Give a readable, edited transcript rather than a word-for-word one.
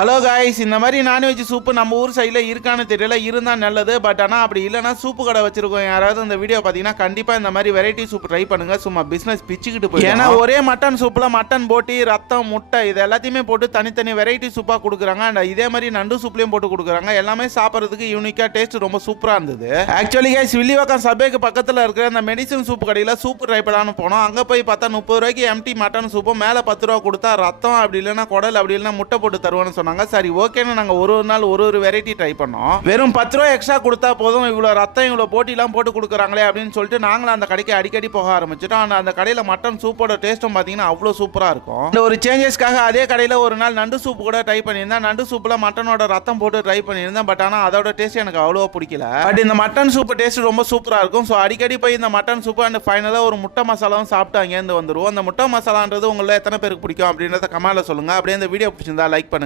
Hello guys, இந்த மாதிரி non veg soup நம்ம ஊர் சைடில் இருக்கான்னு தெரியல, இருந்தால் நல்லது. பட் ஆனால் அப்படி இல்லைனா சூப்பு கடை வச்சிருக்கோம் யாராவது இந்த வீடியோ பார்த்தீங்கன்னா கண்டிப்பாக இந்த மாதிரி வெரைட்டி சூப் ட்ரை பண்ணுங்க. சும்மா பிஸ்னஸ் பிச்சுக்கிட்டு போய், ஏன்னா ஒரே மட்டன் சூப்பில் மட்டன் போட்டி, ரத்தம், முட்டை இது எல்லாத்தையுமே போட்டு தனித்தனி வெரைட்டி சூப்பாக கொடுக்குறாங்க. அண்ட் இதே மாதிரி நண்டு சூப்லையும் போட்டு கொடுக்குறாங்க. எல்லாமே சாப்பிட்றதுக்கு யூனிக்காக டேஸ்ட் ரொம்ப சூப்பராக இருந்தது. ஆக்சுவலி காய்ஸ், வில்லிவாக்கம் சபைக்கு பக்கத்தில் இருக்கிற அந்த மெடிசன் சூப் கடையில் சூப்பு ட்ரை பண்ணலான்னு போனோம். அங்கே போய் பார்த்தா 30 ரூபாய்க்கு எம்டி மட்டன் சூப்பும் மேலே 10 ரூபா கொடுத்தா ரத்தம் அப்படி இல்லைன்னா குடல் அப்படி இல்லைன்னா முட்டை போட்டு தருவான்னு சொன்னாங்க. சரி ஓகேன்னு நாங்கள் ஒரு நாள் ஒரு வெரைட்டி ட்ரை பண்ணோம். வெறும் 10 ரூபா எக்ஸ்ட்ரா கொடுத்தா போதும், இவ்வளோ ரத்தம் இவ்வளோ போட்டிலாம் போட்டு கொடுக்குறாங்களே அப்படின்னு சொல்லிட்டு நாங்களும் அந்த கடைக்கு அடிக்கடி போக ஆரம்பிச்சிட்டோம். அந்த கடையில் மட்டன் சூப்போட டேஸ்ட்டும் பார்த்தீங்கன்னா அவ்வளோ சூப்பராக இருக்கும். இந்த ஒரு சேஞ்சஸ்க்காக அதே கடையில் ஒரு நாள் நண்டு சூப் கூட ட்ரை பண்ணியிருந்தேன். நண்டு சூப்பில் மட்டனோட ரத்தம் போட்டு ட்ரை பண்ணியிருந்தேன். பட் ஆனால் அதோட டேஸ்ட் எனக்கு அவ்வளோ பிடிக்கல. பட் இந்த மட்டன் சூப் டேஸ்ட் ரொம்ப சூப்பராக இருக்கும். ஸோ அடிக்கடி போய் இந்த மட்டன் சூப்பு அண்ட் ஃபைனலாக ஒரு முட்டை மசாலாவும் சாப்பிட்டு அங்கேருந்து வந்துடுவோம். அந்த முட்டை மசாலான்றது உங்களை எத்தனை பேருக்கு பிடிக்கும் அப்படின்றத கமெண்ட்ல சொல்லுங்க. அப்படியே இந்த வீடியோ பிடிச்சிருந்தா லைக் பண்ணுங்க.